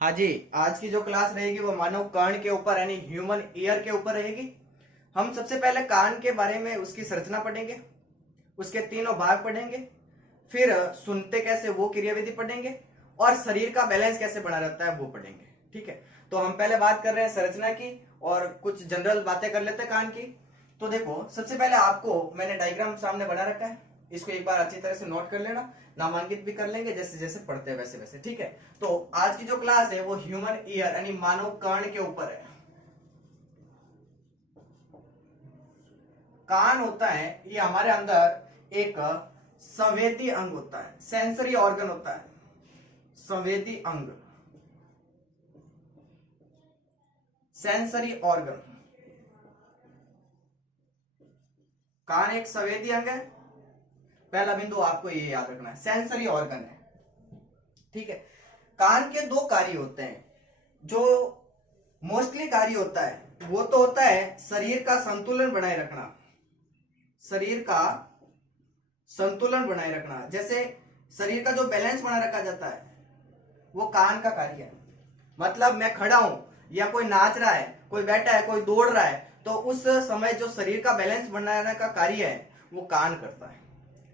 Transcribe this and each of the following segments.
हाँ जी, आज की जो क्लास रहेगी वो मानव कर्ण के ऊपर यानी ह्यूमन ईयर के ऊपर रहेगी। हम सबसे पहले कान के बारे में उसकी संरचना पढ़ेंगे, उसके तीनों भाग पढ़ेंगे, फिर सुनते कैसे वो क्रियाविधि पढ़ेंगे और शरीर का बैलेंस कैसे बना रहता है वो पढ़ेंगे। ठीक है, तो हम पहले बात कर रहे हैं संरचना की और कुछ जनरल बातें कर लेते हैं कान की। तो देखो, सबसे पहले आपको मैंने डायग्राम सामने बना रखा है, इसको एक बार अच्छी तरह से नोट कर लेना, नामांकित भी कर लेंगे जैसे जैसे पढ़ते हैं वैसे वैसे। ठीक है, तो आज की जो क्लास है वो ह्यूमन ईयर यानी मानव कर्ण के ऊपर है। कान होता है ये हमारे अंदर एक संवेदी अंग होता है, सेंसरी ऑर्गन होता है, संवेदी अंग, सेंसरी ऑर्गन। कान एक संवेदी अंग है, पहला बिंदु आपको ये याद रखना है, सेंसरी ऑर्गन है। ठीक है, कान के दो कार्य होते हैं। जो मोस्टली कार्य होता है वो तो होता है शरीर का संतुलन बनाए रखना, शरीर का संतुलन बनाए रखना। जैसे शरीर का जो बैलेंस बनाए रखा जाता है वो कान का कार्य है। मतलब मैं खड़ा हूं या कोई नाच रहा है, कोई बैठा है, कोई दौड़ रहा है, तो उस समय जो शरीर का बैलेंस बनाने का कार्य है वो कान करता है।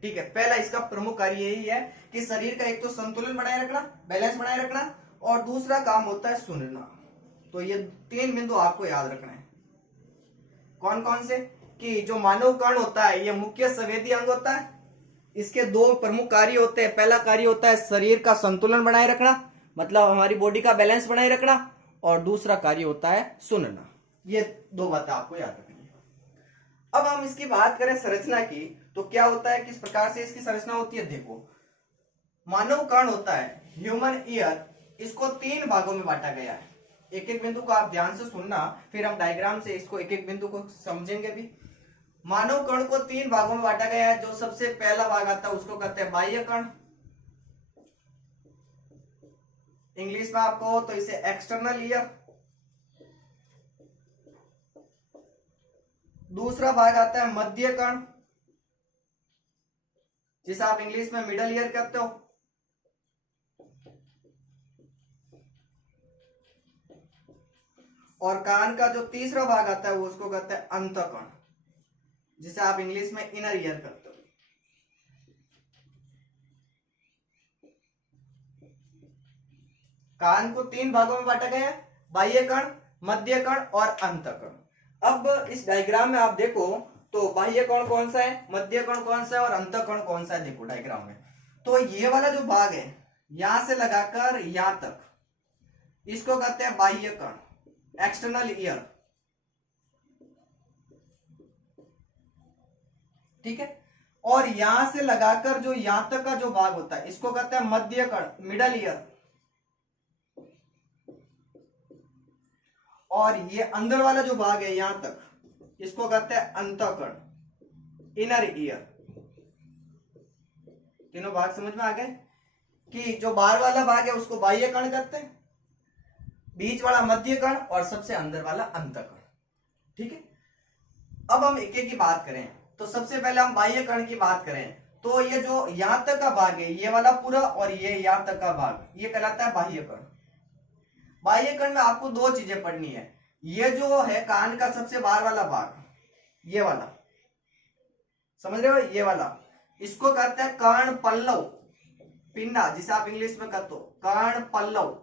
ठीक है, पहला इसका प्रमुख कार्य यही है कि शरीर का एक तो संतुलन बनाए रखना, बैलेंस बनाए रखना, और दूसरा काम होता है सुनना। तो ये तीन बिंदु आपको याद रखना है। कौन कौन से? कि जो मानव कर्ण होता है ये मुख्य संवेदी अंग होता है, इसके दो प्रमुख कार्य होते हैं। पहला कार्य होता है शरीर का संतुलन बनाए रखना, मतलब हमारी बॉडी का बैलेंस बनाए रखना, और दूसरा कार्य होता है सुनना। ये दो बातें आपको याद रखनी है। अब हम इसकी बात करें संरचना की, तो क्या होता है, किस प्रकार से इसकी संरचना होती है। देखो, मानव कर्ण होता है ह्यूमन ईयर, इसको तीन भागों में बांटा गया है। एक एक बिंदु को आप ध्यान से सुनना, फिर हम डायग्राम से इसको एक एक बिंदु को समझेंगे भी। मानव कर्ण को तीन भागों में बांटा गया है। जो सबसे पहला भाग आता है उसको कहते हैं बाह्य कर्ण, इंग्लिश में आपको हो तो इसे एक्सटर्नल ईयर। दूसरा भाग आता है मध्य कर्ण, जिसे आप इंग्लिश में मिडल ईयर कहते हो। और कान का जो तीसरा भाग आता है वो उसको कहते हैं अंतःकर्ण, जिसे आप इंग्लिश में इनर ईयर कहते हो। कान को तीन भागों में बांटा गया है, बाह्य कर्ण, मध्य कर्ण और अंतःकर्ण। अब इस डायग्राम में आप देखो तो बाह्य कर्ण कौन सा है, मध्य कर्ण कौन सा है और अंतःकर्ण कौन सा है। देखो डायग्राम में, तो ये वाला जो भाग है यहां से लगाकर यहां तक, इसको कहते हैं बाह्य कर्ण, एक्सटर्नल ईयर। ठीक है, और यहां से लगाकर जो यहां तक का जो भाग होता है इसको कहते हैं मध्य कर्ण, मिडल ईयर। और ये अंदर वाला जो भाग है यहां तक, इसको कहते हैं अंतःकर्ण, इनर ईयर। तीनों भाग समझ में आ गए कि जो बाहर वाला भाग है उसको बाह्य कर्ण कहते हैं, बीच वाला मध्य कर्ण और सबसे अंदर वाला अंतःकर्ण। ठीक है, अब हम एक एक की बात करें तो सबसे पहले हम बाह्य कर्ण की बात करें तो ये जो यहां तक का भाग है ये वाला पूरा और ये यहां तक का भाग ये कहलाता है बाह्य कर्ण। बाह्य कर्ण में आपको दो चीजें पढ़नी है। ये जो है कान का सबसे बाहर वाला भाग, ये वाला, समझ रहे हो, ये वाला, इसको कहते हैं कर्ण पल्लव, पिन्ना, जिसे आप इंग्लिश में कहते हो कर्ण पल्लव।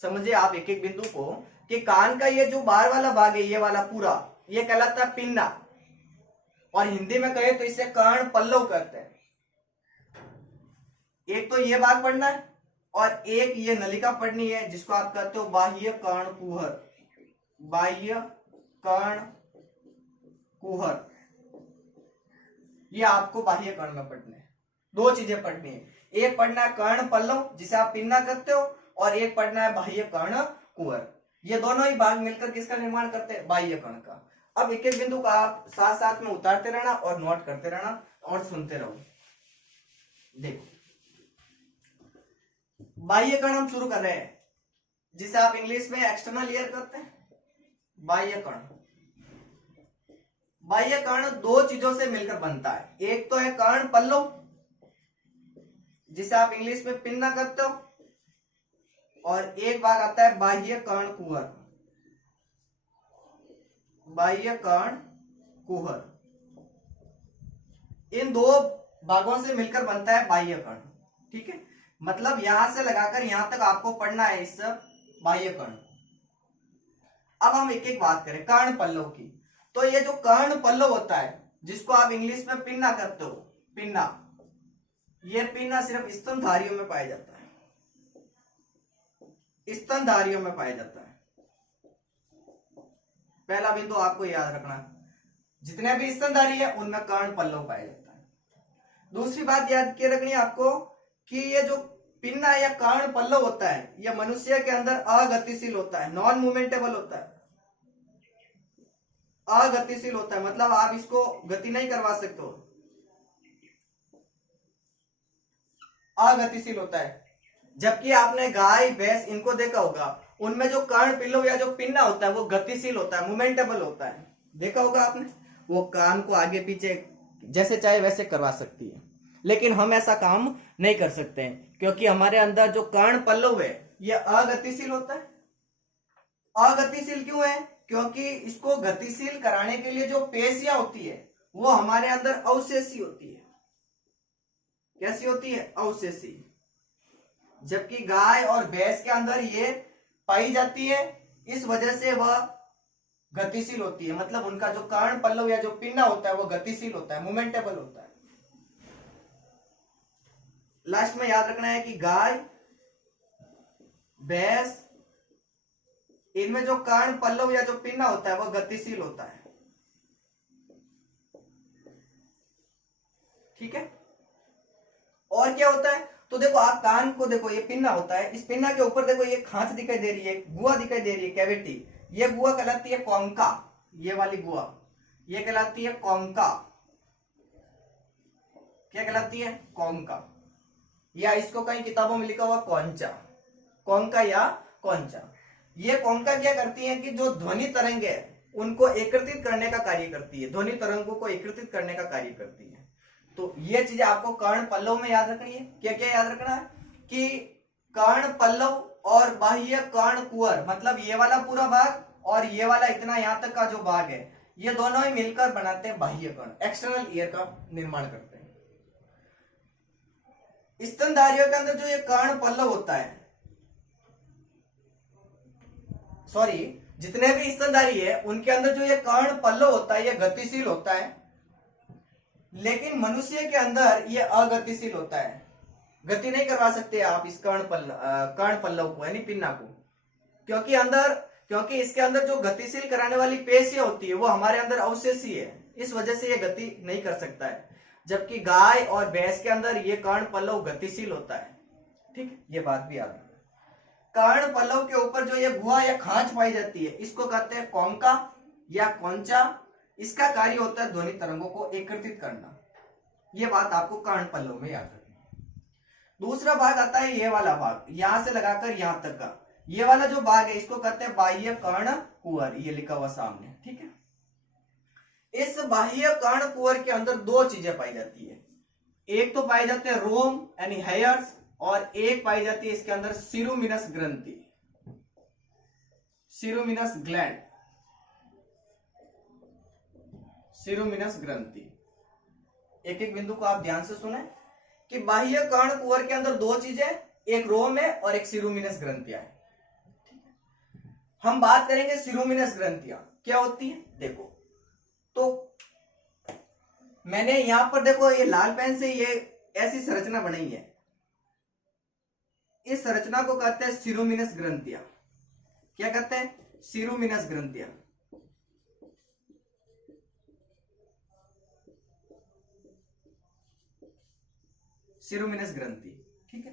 समझिए आप एक एक बिंदु को कि कान का ये जो बाहर वाला भाग है ये वाला पूरा ये कहलाता है पिन्ना, और हिंदी में कहे तो इसे कर्ण पल्लव कहते हैं। एक तो ये भाग पढ़ना है और एक ये नलिका पढ़नी है जिसको आप कहते हो बाह्य कर्ण कुहर, बाह्य कर्ण कुहर। ये आपको बाह्य कर्ण में पढ़ना है। दो चीजें पढ़नी है, एक पढ़ना है कर्ण पल्लव जिसे आप पिन्ना कहते हो, और एक पढ़ना है बाह्य कर्ण कुहर। ये दोनों ही भाग मिलकर किसका निर्माण करते हैं, बाह्य कर्ण का। अब एक एक बिंदु का आप साथ साथ में उतारते रहना और नोट करते रहना और सुनते रहो। देखो, बाह्य कर्ण हम शुरू कर रहे हैं जिसे आप इंग्लिश में एक्सटर्नल ईयर कहते हैं। बाह्य कर्ण, बाह्य कर्ण दो चीजों से मिलकर बनता है। एक तो है कर्ण पल्लव, जिसे आप इंग्लिश में पिन्ना करते हो, और एक भाग आता है बाह्य कर्ण कुहर। बाह्य कर्ण कुहर, इन दो भागों से मिलकर बनता है बाह्य कर्ण। ठीक है, मतलब यहां से लगाकर यहां तक आपको पढ़ना है इस बाह्य कर्ण। अब हम एक एक बात करें कर्ण पल्लव की। तो ये जो कर्ण पल्लव होता है, जिसको आप इंग्लिश में पिन्ना करते हो, पिन्ना, ये पिन्ना सिर्फ स्तनधारियों में पाया जाता है, स्तनधारियों में पाया जाता है। पहला बिंदु आपको याद रखना, जितने भी स्तनधारी है उनमें कर्ण पल्लव पाया जाता है। दूसरी बात याद के रखनी है आपको कि ये जो पिन्ना या कर्ण पल्लव होता है, यह मनुष्य के अंदर अगतिशील होता है, नॉन मूवमेंटेबल होता है, अगतिशील होता है, मतलब आप इसको गति नहीं करवा सकते हो, अगतिशील होता है। जबकि आपने गाय भैंस इनको देखा होगा, उनमें जो कर्ण पल्लव या जो पिन्ना होता है वो गतिशील होता है, मूवमेंटेबल होता है, देखा होगा आपने। वो कान को आगे पीछे जैसे चाहे वैसे करवा सकती है, लेकिन हम ऐसा काम नहीं कर सकते हैं, क्योंकि हमारे अंदर जो कर्ण पल्लव है ये अगतिशील होता है। अगतिशील क्यों है? क्योंकि इसको गतिशील कराने के लिए जो पेशियां होती है वो हमारे अंदर अवशेषी होती है। कैसी होती है? अवशेषी। जबकि गाय और भैंस के अंदर ये पाई जाती है, इस वजह से वह गतिशील होती है, मतलब उनका जो कर्ण पल्लव या जो पिन्ना होता है वो गतिशील होता है, मूवमेंटेबल होता है। लास्ट में याद रखना है कि गाय भैंस इनमें जो कर्ण पल्लव या जो पिन्ना होता है वो गतिशील होता है। ठीक है, और क्या होता है? तो देखो आप कान को देखो, ये पिन्ना होता है, इस पिन्ना के ऊपर देखो ये खांच दिखाई दे रही है, गुहा दिखाई दे रही है, कैविटी। ये गुहा कहलाती है कॉन्का, ये वाली गुहा ये कहलाती है कॉन्का। क्या कहलाती है? कॉन्का, या इसको कई किताबों में लिखा हुआ कौंचा, कॉन्का या कौंचा। ये कॉन्का क्या करती है कि जो ध्वनि तरंग है उनको एकत्रित करने का कार्य करती है, ध्वनि तरंगों को एकत्रित करने का कार्य करती है। तो ये चीजें आपको कर्ण पल्लव में याद रखनी है। क्या क्या याद रखना है? कि कर्ण पल्लव और बाह्य कर्ण कुहर, मतलब ये वाला पूरा भाग और ये वाला इतना यहां तक का जो भाग है, ये दोनों ही मिलकर बनाते हैं बाह्य कर्ण, एक्सटर्नल ईयर का निर्माण करते हैं। स्तनधारियों के अंदर जो ये कर्ण पल्लव होता है, सॉरी, जितने भी स्तनधारी है उनके अंदर जो ये कर्ण पल्लव होता है ये गतिशील होता है, लेकिन मनुष्य के अंदर ये अगतिशील होता है। गति नहीं करवा सकते आप इस कर्ण पल्लव को यानी पिन्ना को, क्योंकि इसके अंदर जो गतिशील कराने वाली पेशियां होती है वो हमारे अंदर अवशेषी है, इस वजह से ये गति नहीं कर सकता है। जबकि गाय और भैंस के अंदर ये कर्ण पल्लव गतिशील होता है। ठीक, ये बात भी याद रखना। कर्ण पल्लव के ऊपर जो ये गुहा या खांच पाई जाती है इसको कहते हैं कॉन्का या कौंचा। इसका कार्य होता है ध्वनि तरंगों को एकत्रित करना। यह बात आपको कर्ण पल्लव में याद रखनी है। दूसरा भाग आता है ये वाला भाग, यहां से लगाकर यहां तक का ये वाला जो भाग है इसको कहते हैं बाह्य कर्ण कुहर, ये लिखा हुआ सामने। ठीक है, इस बाह्य कर्ण कुहर के अंदर दो चीजें पाई जाती है, एक तो पाए जाते हैं रोम यानी हेयर्स, और एक पाई जाती है इसके अंदर सिरुमिनस ग्रंथि, सिरुमिनस ग्लैंड, सिरुमिनस ग्रंथि। एक एक बिंदु को आप ध्यान से सुने कि बाह्य कर्ण कुहर के अंदर दो चीजें, एक रोम है और एक सिरुमिनस ग्रंथियां है। हम बात करेंगे सिरुमिनस ग्रंथियां क्या होती है। देखो, तो मैंने यहां पर देखो ये लाल पेन से ये ऐसी संरचना बनाई है, इस संरचना को कहते हैं सिरुमिनस ग्रंथियां। क्या कहते हैं? सिरुमिनस ग्रंथियां। सिरुमिनस ग्रंथि। ठीक है,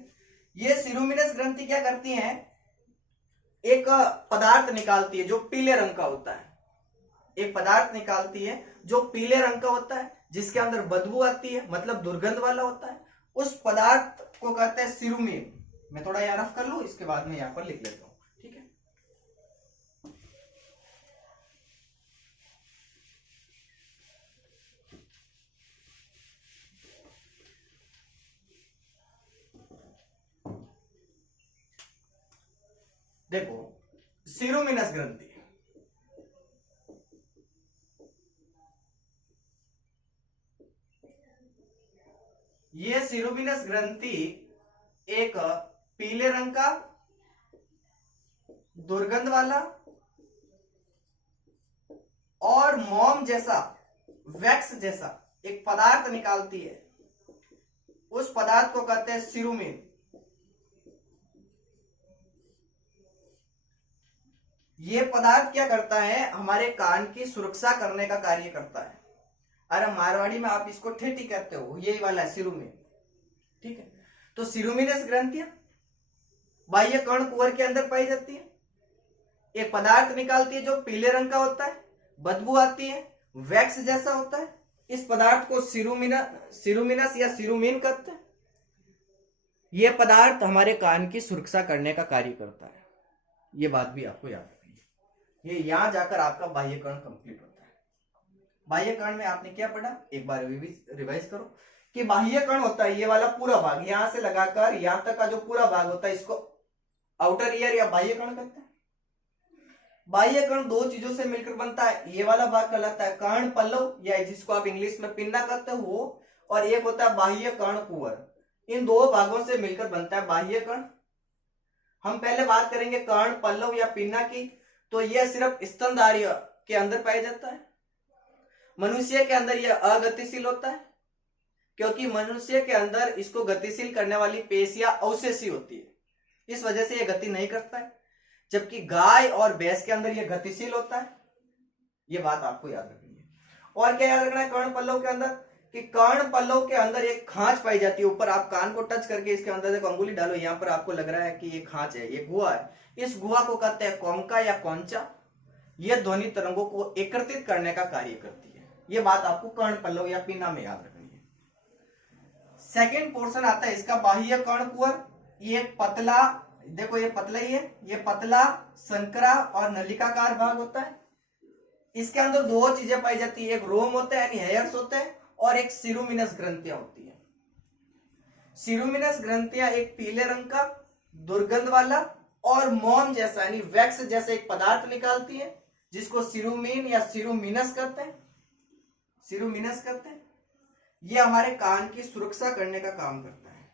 ये सिरुमिनस ग्रंथि क्या करती हैं? एक पदार्थ निकालती है जो पीले रंग का होता है, एक पदार्थ निकालती है जो पीले रंग का होता है, जिसके अंदर बदबू आती है, मतलब दुर्गंध वाला होता है। उस पदार्थ को कहते हैं सिरुमिन। मैं थोड़ा यहाँ रफ कर लूं, इसके बाद में यहां पर लिख लेता हूं। ठीक है, देखो सिरुमिनस ग्रंथि, ये सिरुमिनस ग्रंथि एक पीले रंग का दुर्गंध वाला और मोम जैसा, वैक्स जैसा एक पदार्थ निकालती है। उस पदार्थ को कहते हैं सिरुमिन। ये पदार्थ क्या करता है, हमारे कान की सुरक्षा करने का कार्य करता है। अरे मारवाड़ी में आप इसको ठेठी कहते हो, यही वाला है सिरुमिन। ठीक है, तो सिरुमिनस ग्रंथियां बाह्य कर्ण कुहर के अंदर पाई जाती है। एक पदार्थ निकालती है जो पीले रंग का होता है, बदबू आती है, वैक्स जैसा होता है। इस पदार्थ को सिरुमिनस या सिरुमिन कहते हैं। यह पदार्थ हमारे कान की सुरक्षा करने का कार्य करता है। ये बात भी आपको याद रखनी है। ये यहां जाकर आपका बाह्य कर्ण कंप्लीट होता है। बाह्य कर्ण में आपने क्या पढ़ा, एक बार रिवाइज करो कि बाह्य कर्ण होता है ये वाला पूरा भाग, यहां से लगाकर यहां तक का जो पूरा भाग होता है इसको आउटर ईयर या बाह्य कर्ण कहते हैं। बाह्य कर्ण दो चीजों से मिलकर बनता है। ये वाला भाग कहलाता है कर्ण पल्लव या जिसको आप इंग्लिश में पिन्ना कहते हो, और एक होता है बाह्य कर्ण कुहर। इन दो भागों से मिलकर बनता है बाह्य कर्ण। हम पहले बात करेंगे कर्ण पल्लव या पिन्ना की, तो यह सिर्फ स्तनधारी के अंदर पाया जाता है। मनुष्य के अंदर यह अगतिशील होता है, क्योंकि मनुष्य के अंदर इसको गतिशील करने वाली पेशियां अवशेषी होती है, इस वजह से यह गति नहीं करता है। जबकि गाय और भैंस के अंदर यह गतिशील होता है। यह बात आपको याद रखनी है। और क्या याद रखना है कर्ण पल्लव के अंदर, कि कर्ण पल्लव के अंदर एक खांच पाई जाती है। ऊपर आप कान को टच करके इसके अंदर देखो, अंगुली डालो, यहां पर आपको लग रहा है कि ये खांच है, ये गुहा है। इस गुहा को कहते हैं कोंका या कौंचा। यह ध्वनि तरंगों को एकत्रित करने का कार्य करती है। यह बात आपको कर्ण पल्लव या पिन्ना में याद रखनी है। सेकेंड पोर्शन आता है इसका बाह्य कर्ण कुहर। ये पतला, देखो ये पतला ही है, ये पतला संकरा और नलिकाकार भाग होता है। इसके अंदर दो चीजें पाई जाती है, एक रोम होता है यानी हेयर्स होते हैं, और एक सिरुमिनस ग्रंथियां होती है। सिरुमिनस ग्रंथियां एक पीले रंग का दुर्गंध वाला और मोम जैसा यानी वैक्स जैसा एक पदार्थ निकालती है, जिसको सिरुमिन या सिरुमिनस कहते हैं। सिरुमिनस कहते हैं। यह हमारे कान की सुरक्षा करने का काम करता है।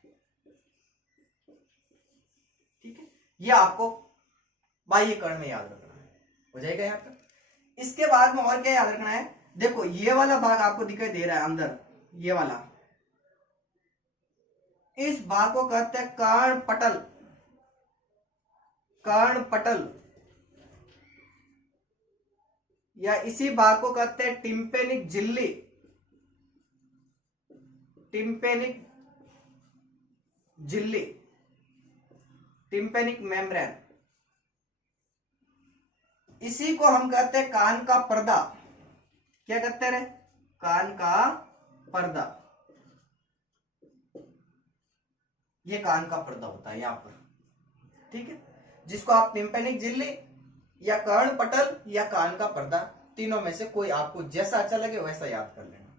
ठीक है, यह आपको बाह्य कर्ण में याद रखना है। हो जाएगा यहाँ पर। इसके बाद में और क्या याद रखना है, देखो ये वाला भाग आपको दिखाई दे रहा है अंदर, ये वाला, इस भाग को कहते हैं कर्ण पटल। कर्ण पटल या इसी भाग को कहते हैं टिम्पेनिक झिल्ली। टिम्पेनिक झिल्ली, टिम्पेनिक मेम्ब्रेन। इसी को हम कहते हैं कान का पर्दा। क्या कहते हैं, कान का पर्दा। ये कान का पर्दा होता है यहां पर। ठीक है, जिसको आप टिम्पेनिक झिल्ली या कर्ण पटल या कान का पर्दा, तीनों में से कोई आपको जैसा अच्छा लगे वैसा याद कर लेना।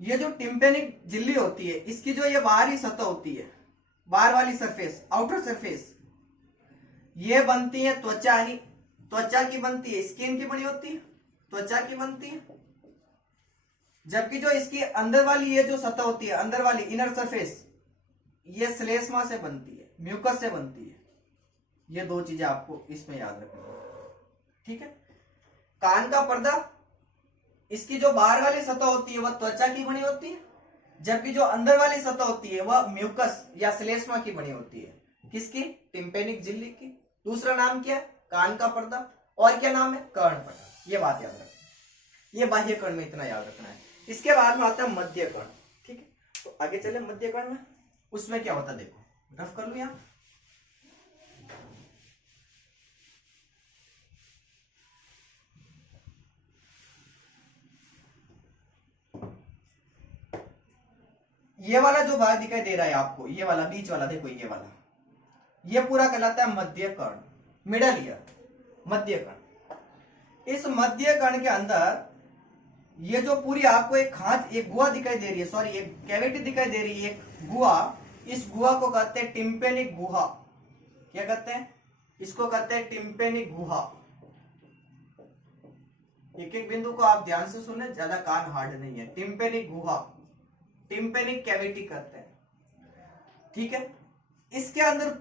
ये जो टिम्पेनिक झिल्ली होती है, इसकी जो ये बाहरी सतह होती है, बाहर वाली सरफेस, आउटर सरफेस, ये बनती है त्वचा, यानी त्वचा की बनती है, स्किन की बनी होती है, त्वचा की बनती है। जबकि जो इसकी अंदर वाली ये जो सतह होती है, अंदर वाली इनर सरफेस, ये श्लेष्मा से बनती है, म्यूकस से बनती है। ये दो चीजें आपको इसमें याद रखनी है। ठीक है, कान का पर्दा, इसकी जो बाहर वाली सतह होती है वह त्वचा की बनी होती है, जबकि जो अंदर वाली सतह होती है वह म्यूकस या श्लेष्मा की बनी होती है। किसकी, टिम्पेनिक झिल्ली की। दूसरा नाम क्या है, कान का पर्दा, और क्या नाम है, कर्ण पटल। ये बात याद रखना, ये बाह्य कर्ण में इतना याद रखना है। इसके बाद में आता है मध्य कर्ण। ठीक है, तो आगे चले मध्य कर्ण में, उसमें क्या होता है देखो, रफ कर लो यहां। ये वाला जो भाग दिखाई दे रहा है आपको, ये वाला बीच वाला, देखो ये वाला, ये पूरा कहलाता है मध्य कर्ण, मिडल ईयर, मध्य कर्ण। इस मध्य कर्ण के अंदर ये जो पूरी आपको एक खांच, एक गुहा दिखाई दे रही है, सॉरी एक कैविटी दिखाई दे रही है, एक गुहा, इस गुहा को कहते हैं टिम्पेनिक गुहा। क्या कहते हैं, इसको कहते हैं टिम्पेनिक गुहा। एक एक बिंदु को आप ध्यान से सुने, ज्यादा कान हार्ड नहीं है। टिम्पेनिक गुहा, टिम्पेनिक कैविटी कहते हैं, ठीक है। इसके अंदर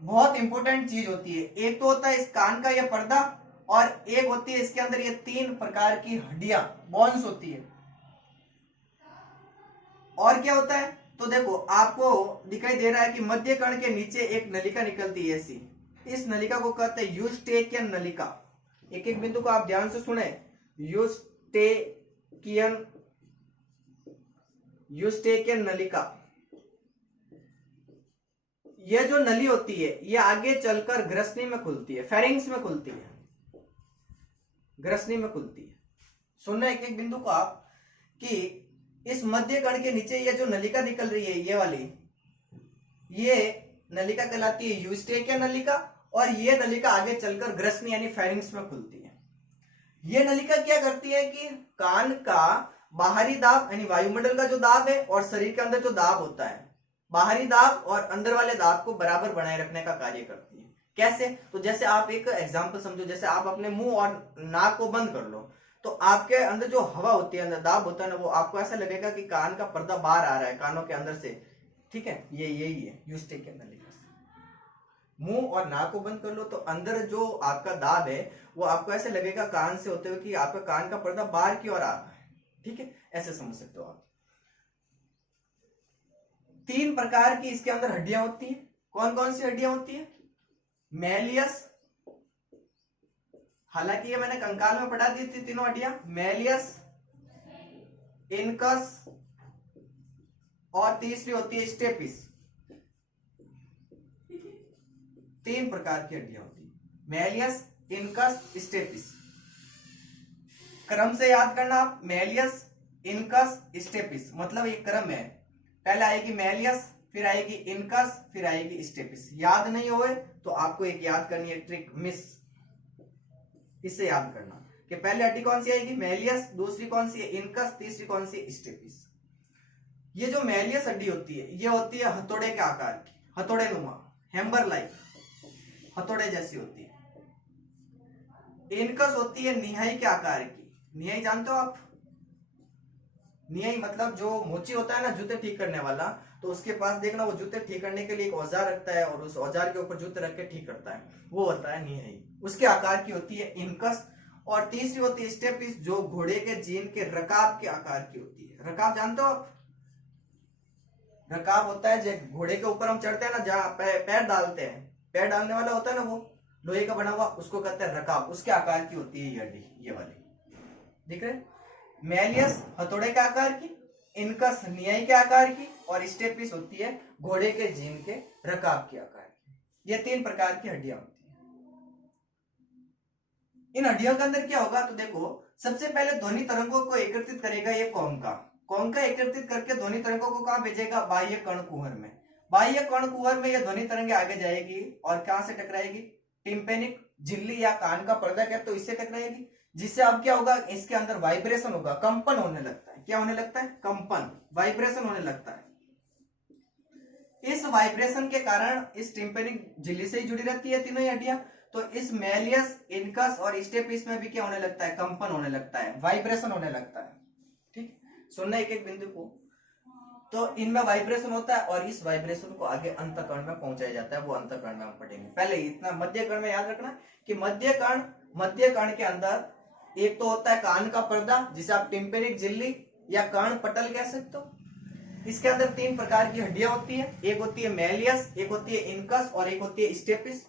बहुत इंपॉर्टेंट चीज होती है, एक तो होता है इस कान का ये पर्दा, और एक होती है इसके अंदर ये 3 प्रकार की हड्डियां, बोन्स होती है। और क्या होता है, तो देखो आपको दिखाई दे रहा है कि मध्य कर्ण के नीचे एक नलिका निकलती है ऐसी, इस नलिका को कहते हैं यूस्टेकियन नलिका। एक एक बिंदु को आप ध्यान से सुने, यूस्टेकियन, यूस्टेकियन नलिका। यह जो नली होती है ये आगे चलकर ग्रसनी में खुलती है, फेरिंग्स में खुलती है, ग्रसनी में खुलती है। सुनना एक एक बिंदु को आप कि इस मध्य कर्ण के नीचे ये जो नलिका निकल रही है ये वाली, ये नलिका कहलाती है यूस्टेकियन नलिका, और ये नलिका आगे चलकर ग्रसनी यानी फेरिंग्स में खुलती है। ये नलिका क्या करती है कि कान का बाहरी दाब यानी वायुमंडल का जो दाब है और शरीर के अंदर जो दाब होता है, बाहरी दाब और अंदर वाले दाब को बराबर बनाए रखने का कार्य करती है। कैसे, तो जैसे आप एक एग्जांपल समझो, जैसे आप अपने मुंह और नाक को बंद कर लो, तो आपके अंदर जो हवा होती है, अंदर दाब होता है ना, वो आपको ऐसा लगेगा कि कान का पर्दा बाहर आ रहा है कानों के अंदर से, ठीक है। ये यही है यूस्टेकियन नलिका। मुंह और नाक को बंद कर लो तो अंदर जो आपका दाब है वो आपको ऐसे लगेगा कान से होते हुए कि आपका कान का पर्दा बाहर की ओर आ रहा है, ठीक है। ऐसे समझ सकते हो आप। 3 प्रकार की इसके अंदर हड्डियां होती हैं। कौन कौन सी हड्डियां होती है, मैलियस, हालांकि ये मैंने कंकाल में पढ़ा दी थी तीनों हड्डियां, मैलियस, इनकस और तीसरी होती है स्टेपिस। 3 प्रकार की हड्डियां होती है, मैलियस, इनकस, स्टेपिस। क्रम से याद करना आप, मैलियस, इनकस, स्टेपिस, मतलब ये क्रम है। पहले आएगी मैलियस, फिर आएगी इनकस, फिर आएगी स्टेपिस। याद नहीं होए तो आपको एक याद करनी है ट्रिक मिस, इससे याद करना कि पहले हड्डी कौन सी आएगी, मैलियस, दूसरी कौन सी है, इनकस, तीसरी कौन सी है, स्टेपिस। ये जो मैलियस हड्डी होती है ये होती है हथौड़े के आकार की, हथौड़े नुमा, हैम्बर लाइक, हथौड़े जैसी होती है। इनकस होती है निहाई के आकार की। निहाई जानते हो आप, निहाई मतलब जो मोची होता है ना जूते ठीक करने वाला, तो उसके पास देखना वो जूते ठीक करने के लिए एक औजार रखता है और उस औजार के ऊपर जूते रख के ठीक करता है, वो होता है निहाई, उसके आकार की होती है इनकस। और तीसरी होती है स्टेपिस, जो घोड़े के जीन के रकाब के आकार की होती है। रकाब जानते हो आप, रकाब होता है जो घोड़े के ऊपर हम चढ़ते हैं ना, जहाँ पैर डालते हैं, पैर डालने वाला होता है ना, वो लोहे का बना हुआ, उसको कहते हैं रकाब, उसके आकार की होती है ये हड्डी, ये वाली दिख रहे। मैलियस हथौड़े के आकार की, इनकस नियाई के आकार की, और स्टेपिस होती है घोड़े के जीन के रकाब के आकार की। ये 3 प्रकार की हड्डियां होती है। इन हड्डियों के अंदर क्या होगा, तो देखो सबसे पहले ध्वनि तरंगों को एकत्रित करेगा ये कॉन्का। कॉन्का एकत्रित करके ध्वनि तरंगों को कहां भेजेगा, बाह्य कर्णकुहर में। बाह्य कर्णकुहर में ये ध्वनि तरंगे आगे जाएगी और कहां से टकराएगी, टिम्पेनिक झिल्ली या कान का पर्दा कहते तो इससे टकराएगी, जिससे अब क्या होगा, इसके अंदर वाइब्रेशन होगा, कंपन होने लगता है। क्या होने लगता है, कंपन, वाइब्रेशन होने लगता है। इस वाइब्रेशन के कारण इस टिम्पेनिक झिल्ली से ही जुड़ी रहती है तीनों हड्डियां, तो इस मैलियस, इनकस और स्टेपिस में भी क्या होने लगता है, कंपन होने लगता है, वाइब्रेशन होने लगता है, ठीक। सुनना एक एक बिंदु को, तो इनमें वाइब्रेशन होता है और इस वाइब्रेशन को आगे अंतःकरण में पहुंचाया जाता है, वो अंतःकरण में हम पढ़ेंगे। पहले इतना मध्य कर्ण में याद रखना कि मध्य कर्ण के अंदर एक तो होता है कान का पर्दा, जिसे आप टिम्पेनिक झिल्ली या कान पटल कह सकते हो। इसके अंदर 3 प्रकार की हड्डियां होती है, एक होती है मैलियस, एक होती है इनकस और एक होती है स्टेपिस।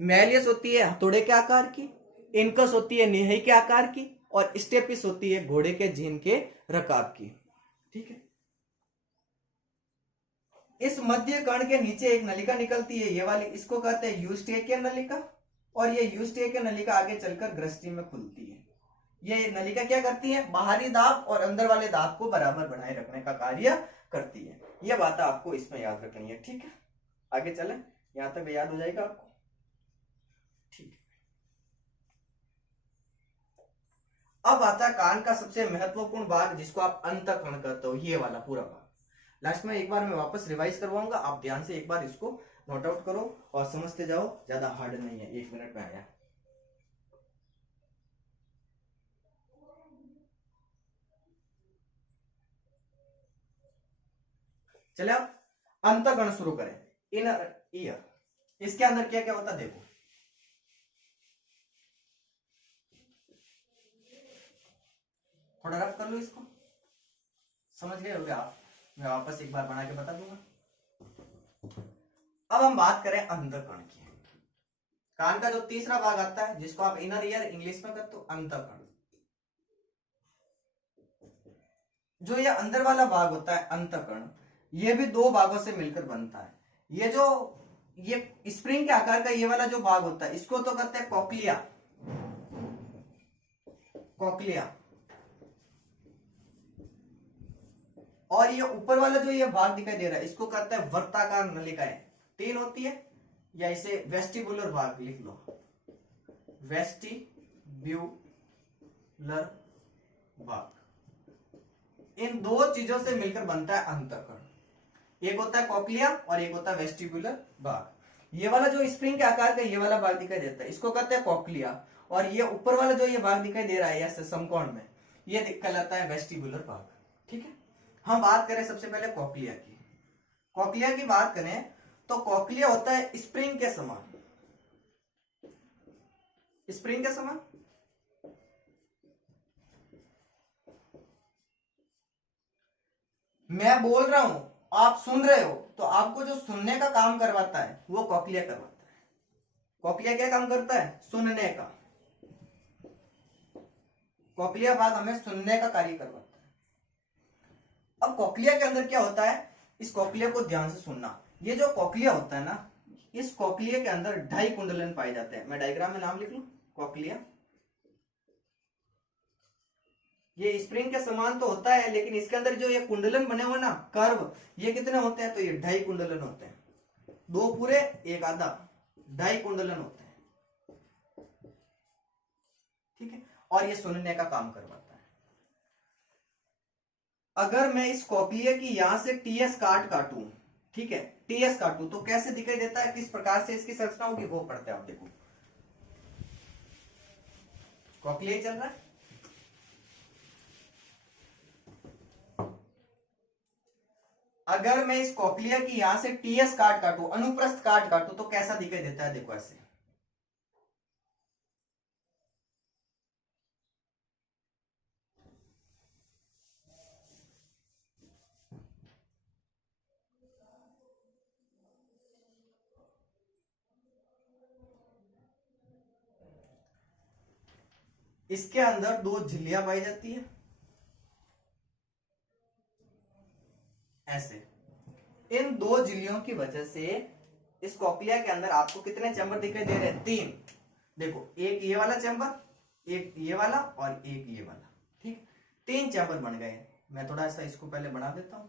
मैलियस होती है हथौड़े के आकार की, इनकस होती है निहाई के आकार की, और स्टेपिस होती है घोड़े के जीन के रकाब की, ठीक है। इस मध्य कर्ण के नीचे एक नलिका निकलती है, ये वाली, इसको कहते हैं यूस्टेकियन नलिका, और ये यूस्टेकियन नलिका आगे चलकर ग्रसनी में खुलती है। ये नलिका क्या करती है, बाहरी दाब और अंदर वाले दाब को बराबर बनाए रखने का कार्य करती है। यह बात आपको इसमें याद रखनी है, ठीक है। आगे चलें, यहां तक याद हो जाएगा आपको, ठीक है। अब आता है कान का सबसे महत्वपूर्ण भाग, जिसको आप अंतःकरण कहते हो, ये वाला पूरा भाग। लास्ट में एक बार मैं वापस रिवाइज करवाऊंगा, आप ध्यान से एक बार इसको नोट आउट करो और समझते जाओ, ज्यादा हार्ड नहीं है, 1 मिनट में आया। चले अब अंतःकरण शुरू करें। इनर ईयर, इसके अंदर क्या क्या होता है देखो। थोड़ा रफ कर लो इसको, समझ गए होगे आप, मैं वापस एक बार बना के बता दूंगा। अब हम बात करें अंतःकरण की। कान का जो तीसरा भाग आता है जिसको आप इनर ईयर इंग्लिश में कहते हो अंतःकरण, जो ये अंदर वाला भाग होता है अंतःकरण, ये भी दो भागों से मिलकर बनता है। ये जो ये स्प्रिंग के आकार का ये वाला जो भाग होता है इसको तो कहते हैं कॉक्लिया, कॉक्लिया। और ये ऊपर वाला जो ये भाग दिखाई दे रहा है इसको कहते हैं वर्ताकार नलिकाएं, 3 होती है, या इसे वेस्टिबुलर भाग लिख लो, वेस्टिब्यूलर भाग। इन दो चीजों से मिलकर बनता है अंतःकरण, एक होता है कॉक्लिया और एक होता है वेस्टिबुलर भाग। ये वाला जो स्प्रिंग के आकार का ये वाला भाग दिखाई देता है इसको कहते हैं कॉक्लिया, और ये ऊपर वाला जो ये भाग दिखाई दे रहा है ऐसे समकोण में, ये कहलाता है वेस्टिबुलर भाग। ठीक है, हम बात करें सबसे पहले कॉक्लिया की। कॉक्लिया की बात करें तो कॉक्लिया होता है स्प्रिंग के समान, स्प्रिंग के समान। मैं बोल रहा हूं, आप सुन रहे हो, तो आपको जो सुनने का काम करवाता है वो कॉक्लिया करवाता है। कॉक्लिया क्या काम करता है? सुनने का। कॉक्लिया भाग हमें सुनने का कार्य करवाता है। अब कॉक्लिया के अंदर क्या होता है, इस कॉक्लिया को ध्यान से सुनना। ये जो कॉक्लिया होता है ना, इस कॉक्लिया के अंदर ढाई कुंडलन पाए जाते हैं। मैं डायग्राम में नाम लिख लूं, कॉक्लिया। ये स्प्रिंग के समान तो होता है, लेकिन इसके अंदर जो ये कुंडलन बने हुए ना, कर्व, ये कितने होते हैं? तो ये ढाई कुंडलन होते हैं, 2 पूरे 1 आधा, ढाई कुंडलन होते हैं। ठीक है, और ये सुनने का काम करवाता है। अगर मैं इस कॉक्लिया की यहां से टीएस काटूं, ठीक है, टीएस काटूं तो कैसे दिखाई देता है, किस प्रकार से इसकी संरचना होगी वो पढ़ते हैं। आप देखो, कॉक्लिया चल रहा है, अगर मैं इस कॉक्लिया की यहां से टीएस काटूं, अनुप्रस्थ काटूं तो कैसा दिखाई देता है? देखो ऐसे। इसके अंदर 2 झिल्लियां पाई जाती है ऐसे। इन 2 झिल्लियों की वजह से इस कॉक्लिया के अंदर आपको कितने चैम्बर दिखाई दे रहे हैं? 3। देखो, एक ये वाला चैम्बर, एक ये वाला और एक ये वाला। ठीक, 3 चैम्बर बन गए। मैं थोड़ा सा इसको पहले बना देता हूं।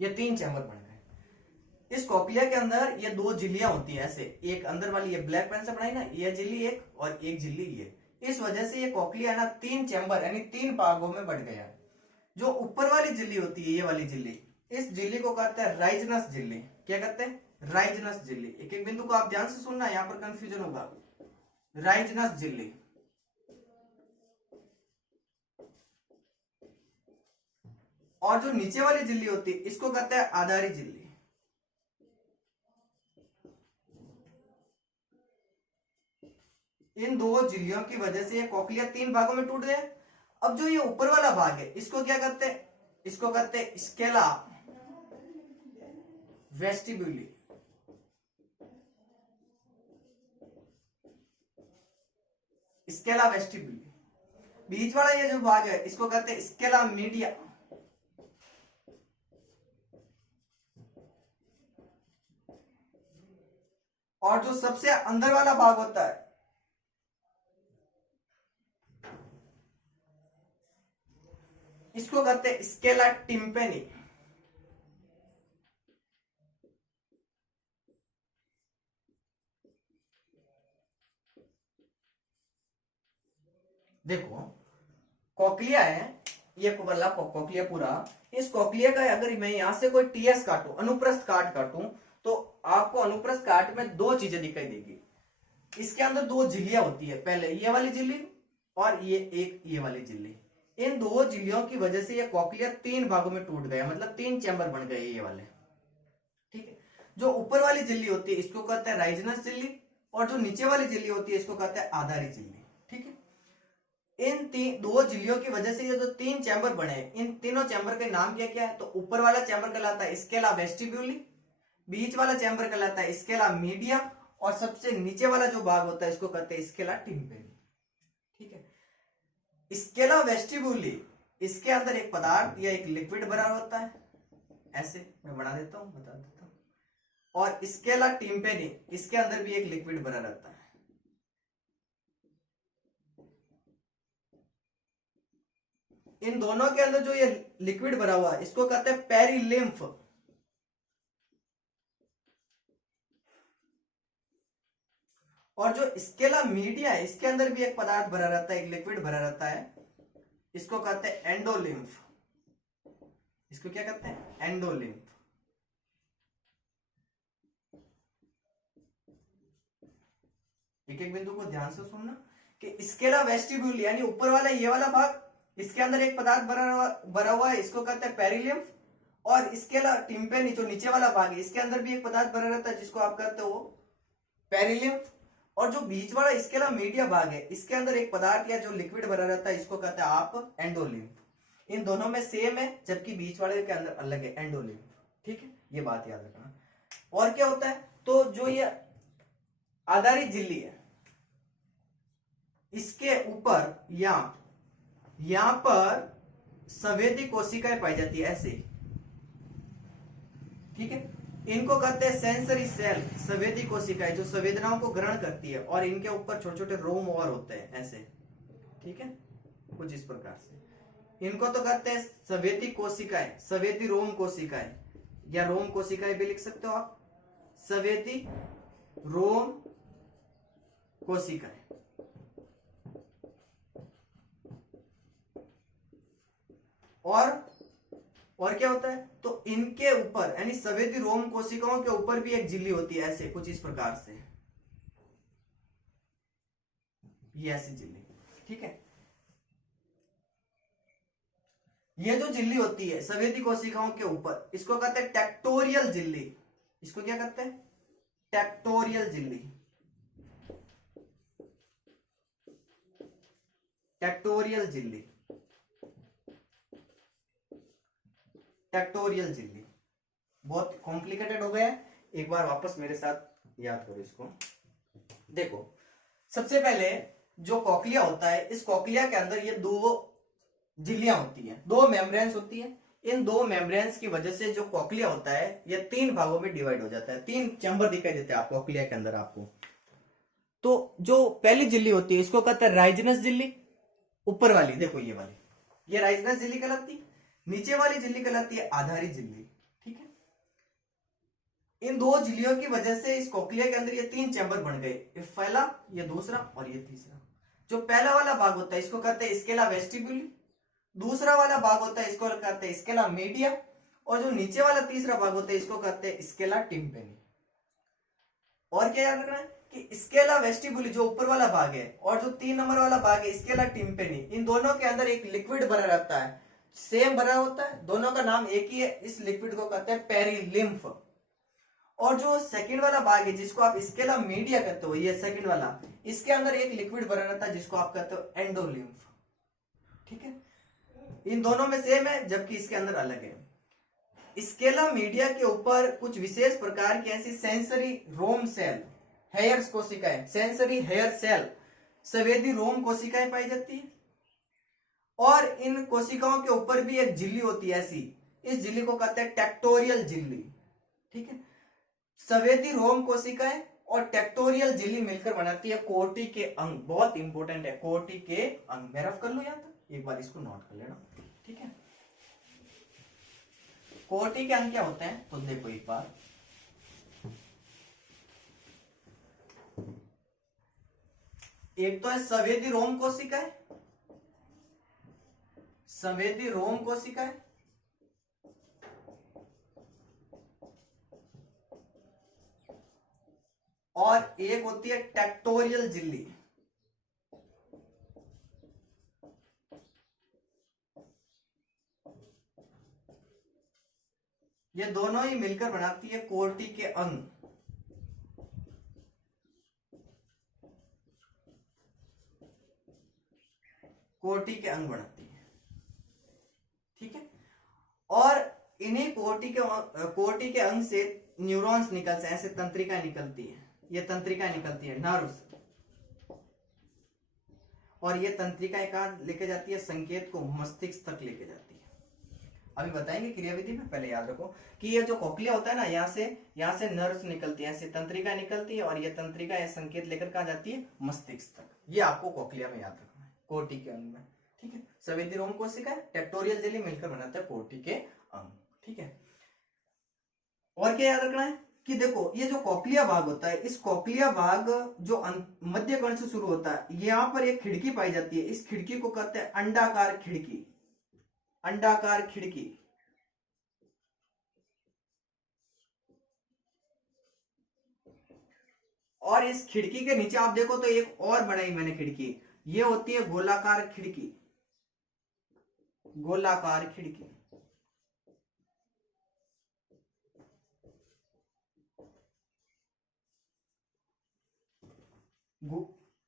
ये 3 चैम्बर बन गए। इस कॉक्लिया के अंदर ये 2 झिल्लियां होती है ऐसे, एक अंदर वाली ये ब्लैक पेन से बनाई ना, ये झिल्ली एक और एक झिल्ली ये। इस वजह से ये कॉक्लिया ना 3 चैम्बर यानी 3 भागों में बढ़ गया। जो ऊपर वाली झिल्ली होती है, ये वाली झिल्ली, इस झिल्ली को कहते हैं राइजनस झिल्ली। क्या कहते हैं? राइजनस झिल्ली। एक एक बिंदु को आप ध्यान से सुनना, यहां पर कंफ्यूजन होगा। राइजनस झिल्ली। और जो नीचे वाली झिल्ली होती है इसको कहते हैं आधारी झिल्ली। इन 2 झिल्लियों की वजह से ये कॉक्लिया 3 भागों में टूट गया। अब जो ये ऊपर वाला भाग है इसको क्या कहते हैं? इसको कहते हैं स्केला वेस्टिब्यूली। स्केला वेस्टिब्यूली। बीच वाला ये जो भाग है इसको कहते हैं स्केला मीडिया। और जो सबसे अंदर वाला भाग होता है इसको कहते हैं स्केला टिम्पेनी। देखो कॉकलिया है, ये वाला कॉकलिया पूरा, इस कॉकलिया का अगर मैं यहां से कोई टीएस काटूं, अनुप्रस्थ काट काटूं, तो आपको अनुप्रस्थ काट में दो चीजें दिखाई देगी। इसके अंदर दो झिल्लियां होती है, पहले ये वाली झिल्ली और ये वाली झिल्ली। इन दो झिल्लियों की वजह से ये कॉकलिया तीन भागों में टूट गया, मतलब तीन चैम्बर बन गए ये वाले। ठीक है, जो ऊपर वाली झिल्ली होती है इसको कहते हैं राइजनस झिल्ली, और जो नीचे वाली झिल्ली होती है इसको कहते हैं आधारी झिल्ली। ठीक है, इन दो झिल्लियों की वजह से ये जो तीन चैम्बर बने, इन तीनों चैम्बर का नाम क्या क्या है? तो ऊपर वाला चैम्बर कहलाता है स्केला वेस्टिब्यूली, बीच वाला चैम्बर कहलाता है स्केला मीडिया, और सबसे नीचे वाला जो भाग होता है इसको कहते हैं स्केला टिम्पेनी। ठीक है, स्केला वेस्टिब्यूली, इसके अंदर एक पदार्थ या एक लिक्विड भरा होता है, ऐसे मैं बना देता हूं, बता देता हूं। और स्केला टिम्पेनी, इसके अंदर भी एक लिक्विड भरा रहता है। इन दोनों के अंदर जो ये लिक्विड भरा हुआ है इसको कहते हैं पेरिलिम्फ। और जो स्केला मीडिया है इसके अंदर भी एक पदार्थ भरा रहता है, एक लिक्विड भरा रहता है, इसको कहते हैं एंडोलिम्फ। इसको क्या कहते हैं? एंडोलिम्फ। एक एक बिंदु को ध्यान से सुनना कि स्केला वेस्टिब्यूल यानी ऊपर वाला ये वाला भाग, इसके अंदर एक पदार्थ भरा हुआ है, इसको कहते हैं पेरिलिम्फ। और स्केला टिम्पेनी जो नीचे वाला भाग है इसके अंदर भी एक पदार्थ भरा रहता है जिसको आप कहते हो पेरिलिम्फ। और जो बीच वाला स्केला मीडिया भाग है इसके अंदर एक पदार्थ या जो लिक्विड भरा रहता है इसको कहते हैं आप एंडोलिम्फ। इन दोनों में सेम है जबकि बीच वाले के अंदर अलग है, एंडोलिम्फ। ठीक है, ये बात याद रखना। और क्या होता है? तो जो ये आधारित झिल्ली है इसके ऊपर यहां पर संवेदी कोशिकाएं पाई जाती है, ऐसे। ठीक है, इनको कहते हैं सेंसरी सेल, संवेदी कोशिकाएं जो संवेदनाओं को ग्रहण करती है, और इनके ऊपर छोटे छोटे रोम और होते हैं, ऐसे। ठीक है, कुछ इस प्रकार से इनको तो कहते हैं संवेदी कोशिकाएं, संवेदी रोम कोशिकाएं, या रोम कोशिकाएं भी लिख सकते हो आप, संवेदी रोम कोशिकाएं। और क्या होता है? तो इनके ऊपर यानी संवेदी रोम कोशिकाओं के ऊपर भी एक झिल्ली होती है, ऐसे कुछ इस प्रकार से, ये ऐसी झिल्ली। ठीक है, ये जो झिल्ली होती है संवेदी कोशिकाओं के ऊपर इसको कहते हैं टेक्टोरियल झिल्ली। इसको क्या कहते हैं? टेक्टोरियल झिल्ली। टेक्टोरियल झिल्ली, टेक्टोरियल झिल्ली। बहुत कॉम्प्लिकेटेड हो गया है, एक बार वापस मेरे साथ याद करो इसको। देखो, सबसे पहले जो कॉकलिया होता है, इस कॉकलिया के अंदर ये दो झिल्लियां होती हैं, दो मेम्ब्रेन्स होती है। इन दो मेम्ब्रेन्स की वजह से जो कॉकलिया होता है ये तीन भागों में डिवाइड हो जाता है, तीन चैम्बर दिखाई देते हैं आपको कॉकलिया के अंदर आपको। तो जो पहली झिल्ली होती है इसको कहते हैं राइजनस झिल्ली, ऊपर वाली देखो ये वाली, ये राइजनस झिल्ली कहलाती है। नीचे वाली झिल्ली कहलाती है आधारी झिल्ली। ठीक है, इन दो झिल्लियों की वजह से इस कॉकलिया के अंदर ये तीन चैम्बर बन गए, ये पहला, ये दूसरा और ये तीसरा। जो पहला वाला भाग होता है इसको कहते हैं स्केला वेस्टिब्यूली, दूसरा वाला भाग होता है इसको कहते हैं स्केला मीडिया, और जो नीचे वाला तीसरा भाग होता है इसको कहते हैं स्केला टिम्पेनी। और क्या याद रखना है कि स्केला वेस्टिब्यूली जो ऊपर वाला भाग है और जो 3 नंबर वाला भाग है स्केला टिम्पेनी, इन दोनों के अंदर एक लिक्विड भरा रहता है, सेम भरा होता है, दोनों का नाम एक ही है, इस लिक्विड को कहते हैं पेरिलिम्फ। और जो सेकंड वाला भाग है जिसको आप स्केला मीडिया कहते हो, ये सेकंड वाला, इसके अंदर एक लिक्विड भरा रहता है जिसको आप कहते हो एंडोलिम्फ। ठीक है, इन दोनों में सेम है जबकि इसके अंदर अलग है। स्केला मीडिया के ऊपर कुछ विशेष प्रकार की ऐसी सेंसरी रोम सेल, हेयर्स कोशिकाएं, सेंसरी हेयर सेल, संवेदी रोम कोशिकाएं पाई जाती है। और इन कोशिकाओं के ऊपर भी एक झिल्ली होती है ऐसी, इस झिल्ली को कहते हैं टेक्टोरियल झिल्ली। ठीक है, संवेदी रोम कोशिकाएं और टेक्टोरियल झिल्ली मिलकर बनाती है कोटि के अंग। बहुत इंपॉर्टेंट है, कोटि के अंग। मेरा कर लो याद, एक बार इसको नोट कर लेना। ठीक है, कोटि के अंग क्या होते हैं, तो देखो एक बार, एक तो है संवेदी रोम कोशिकाएं, संवेदी रोम कोशिकाएं, और एक होती है टेक्टोरियल झिल्ली। ये दोनों ही मिलकर बनाती है कोटि के अंग। कोटि के अंग बनाती है, ठीक है। और इन्हीं कोटि के अंग से न्यूरॉन्स निकलते हैं, ऐसे तंत्रिका निकलती है, ये तंत्रिका निकलती है नर्व्स, और ये तंत्रिका कहां लेके जाती है, संकेत को मस्तिष्क तक लेके जाती है। अभी बताएंगे क्रियाविधि में, पहले याद रखो कि ये जो कोक्लिया होता है ना, यहाँ से नर्व्स निकलती है, ऐसे तंत्रिका निकलती है, और ये तंत्रिका ये संकेत लेकर कहां जाती है, मस्तिष्क तक। ये आपको कोक्लिया में याद रखना है, कोटि के अंग में, ठीक है। संवेदी रोम कोशिका, टेक्टोरियल जेली मिलकर बनाता है कोटि के अंग, ठीक है। और क्या याद रखना है कि देखो ये जो कोक्लिया भाग होता है, इस कोक्लिया भाग जो मध्य कर्ण से शुरू होता है, यहाँ पर एक खिड़की पाई जाती है, इस खिड़की को कहते हैं अंडाकार खिड़की, अंडाकार खिड़की। और इस खिड़की के नीचे आप देखो तो एक और बनाई मैंने खिड़की, ये होती है गोलाकार खिड़की, गोलाकार खिड़की।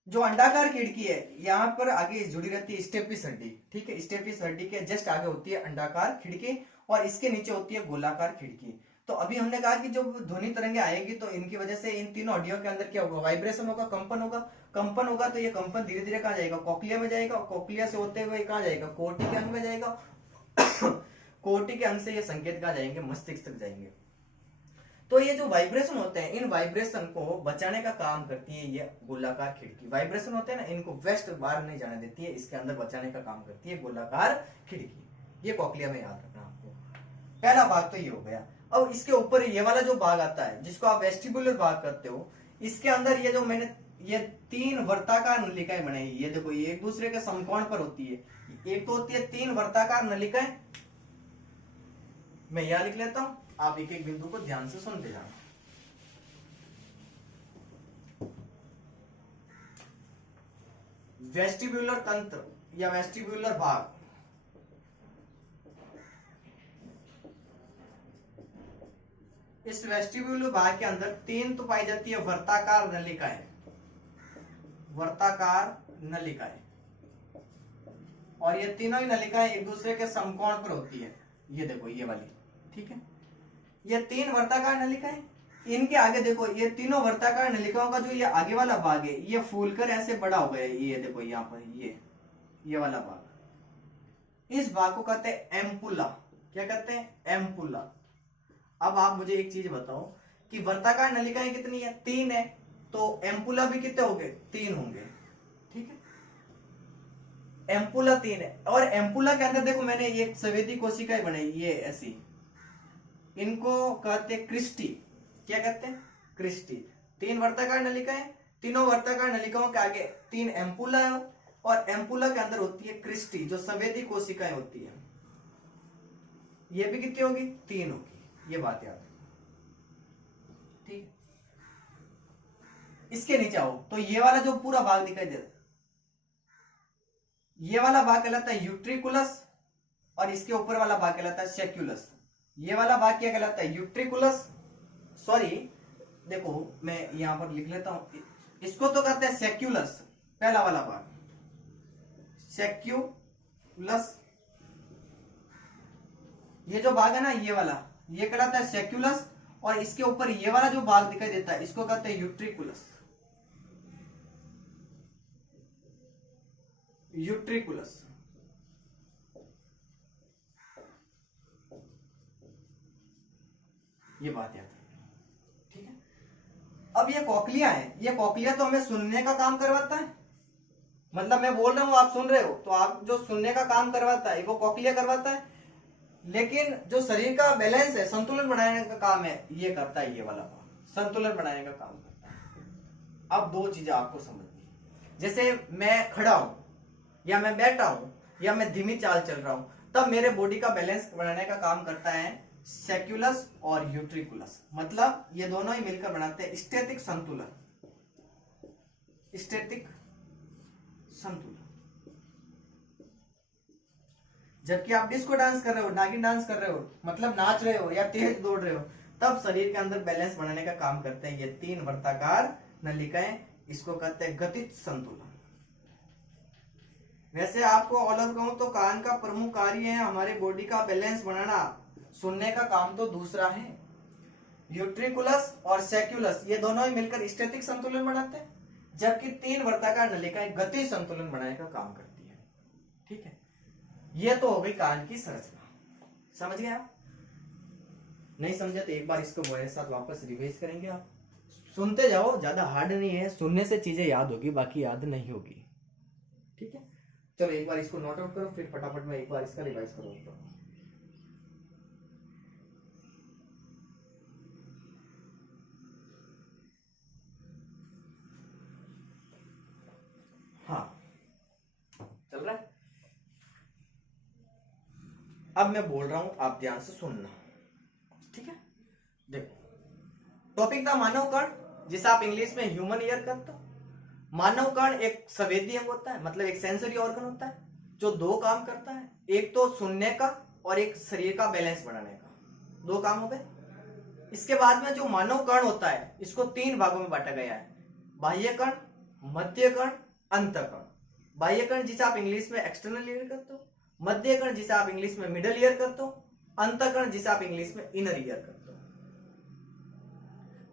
जो अंडाकार खिड़की है, यहां पर आगे जुड़ी रहती है स्टेपिस हड्डी, ठीक है। स्टेपिस हड्डी के जस्ट आगे होती है अंडाकार खिड़की, और इसके नीचे होती है गोलाकार खिड़की। तो अभी हमने कहा कि जब ध्वनि तरंगे आएगी तो इनकी वजह से इन तीनों हड्डियों के अंदर क्या होगा, वाइब्रेशन होगा, कंपन होगा। कंपन होगा तो ये कंपन धीरे धीरे कहां जाएगा, कोक्लिया में जाएगा, और कोक्लिया से होते हुए कहां जाएगा, कोटि के अंग में जाएगा। कोटि के अंग से ये संकेत कहां जाएंगे, मस्तिष्क तक जाएंगे। तो ये जो वाइब्रेशन होते हैं, इन वाइब्रेशन को बचाने का काम करती है ये गोलाकार खिड़की। वाइब्रेशन होते हैं ना, इनको वेस्ट बाहर नहीं जाने देती है, इसके अंदर बचाने का काम करती है गोलाकार खिड़की। ये कोक्लिया में याद रखना आपको। पहला भाग तो ये हो गया। अब इसके ऊपर ये वाला जो भाग आता है, जिसको आप वेस्टिबुलर भाग करते हो, इसके अंदर ये जो मैंने ये तीन वर्ताकार नलिकाएं बनाई, ये देखो ये एक दूसरे के समकोण पर होती है। एक तो होती है तीन वर्ताकार नलिकाएं, मैं यहां लिख लेता हूं, आप एक एक बिंदु को ध्यान से सुनते जाना। वेस्टिब्यूलर तंत्र या वेस्टिब्यूलर भाग, इस वेस्टिब्यूलर भाग के अंदर तीन तो पाई जाती है वर्ताकार नलिकाएं, वर्ताकार नलिकाएं, और ये तीनों ही नलिकाएं एक दूसरे के समकोण पर होती है। ये देखो ये वाली, ठीक है। ये तीन वर्ताकार नलिकाएं, इनके आगे देखो ये तीनों वर्ताकार नलिकाओं का जो ये आगे वाला भाग है, ये फूलकर ऐसे बड़ा हो गया। ये देखो यहाँ पर ये वाला भाग, इस भाग को कहते हैं एम्पुला। क्या कहते हैं, एम्पुला। अब आप मुझे एक चीज बताओ कि वर्ताकार नलिकाएं कितनी है, तीन है, तो एम्पुला भी कितने होंगे, तीन होंगे, ठीक है। एम्पुला तीन है, और एम्पुला के अंदर देखो मैंने एक संवेदी कोशिकाएं बनाई, ये ऐसी, इनको कहते हैं क्रिस्टी। क्या कहते हैं, क्रिस्टी। तीन वर्ताकार नलिकाएं, तीनों वर्ताकार नलिकाओं के आगे तीन एम्पुला है, और एम्पुला के अंदर होती है क्रिस्टी, जो संवेदी कोशिकाएं होती है। ये भी कितनी होगी, तीन होगी। ये बात याद है, ठीक। इसके नीचे आओ तो ये वाला जो पूरा भाग दिखाई दे रहा है, ये वाला भाग कहलाता है यूट्रिकुलस, और इसके ऊपर वाला भाग कहलाता है सेक्युलस। ये वाला भाग क्या कहलाता है, यूट्रिकुलस। सॉरी देखो मैं यहां पर लिख लेता हूं, इसको तो कहते हैं सेक्युलस, पहला वाला भाग सेक्युलस। ये जो भाग है ना ये वाला, ये कहलाता है सेक्युलस, और इसके ऊपर ये वाला जो भाग दिखाई देता है, इसको कहते हैं यूट्रिकुलस, यूट्रिकुलस। ये बात याद है, ठीक है। अब ये कोक्लिया है, ये कोक्लिया तो हमें सुनने का काम करवाता है, मतलब मैं बोल रहा हूं आप सुन रहे हो, तो आप जो सुनने का काम करवाता है वो कोक्लिया करवाता है। लेकिन जो शरीर का बैलेंस है, संतुलन बनाने का काम है, ये करता है ये वाला भाग, संतुलन बनाने का काम करता है। अब दो चीजें आपको समझनी है, जैसे मैं खड़ा हूं या मैं बैठा हूं या मैं धीमी चाल चल रहा हूं, तब मेरे बॉडी का बैलेंस बनाने का काम करता है सेक्युलस और यूट्रिकुलस, मतलब ये दोनों ही मिलकर बनाते हैं स्टैटिक संतुलन, स्टैटिक संतुलन। जबकि आप डिस्को डांस कर रहे हो, नागिन डांस कर रहे हो, मतलब नाच रहे हो या तेज दौड़ रहे हो, तब शरीर के अंदर बैलेंस बनाने का काम करते हैं ये तीन वर्ताकार नलिकाएं, इसको कहते हैं गतिज संतुलन। वैसे आपको ऑलर कहूं तो कान का प्रमुख कार्य है हमारे बॉडी का बैलेंस बनाना, सुनने का काम तो दूसरा है। यूट्रिकुलस और सेक्युलस ये दोनों ही मिलकर स्टैटिक संतुलन बनाते हैं, जबकि तीन वर्ताकार नलिकाएं गति संतुलन बनाने का काम करती है। ठीक है, ये तो हो गई कान की संरचना, समझ गए आप? नहीं समझे तो एक बार इसको मेरे साथ वापस रिवाइज करेंगे। आप सुनते जाओ, ज्यादा हार्ड नहीं है, सुनने से चीजें याद होगी, बाकी याद नहीं होगी। ठीक है, चलो एक बार इसको नोट आउट करो, फिर फटाफट में एक बार इसका रिवाइज करो। हाँ, चल रहा है। अब मैं बोल रहा हूं, आप ध्यान से सुनना। ठीक है, देखो, टॉपिक था मानव कण, जिसे आप इंग्लिश में ह्यूमन ईयर कहते हो। मानव कण एक संवेदी अंग होता है, मतलब एक सेंसरी ऑर्गन होता है जो दो काम करता है, एक तो सुनने का और एक शरीर का बैलेंस बनाने का, दो काम हो गए। इसके बाद में जो मानव कण होता है, इसको तीन भागों में बांटा गया है, बाह्य कण, मध्य कण, अंतःकण। बाह्य कण जिसे आप इंग्लिश में एक्सटर्नल ईयर कहते हो, मध्य कण जिसे आप इंग्लिश में मिडल ईयर कहते हो, अंतःकण जिसे आप इंग्लिश में इनर ईयर कहते हो।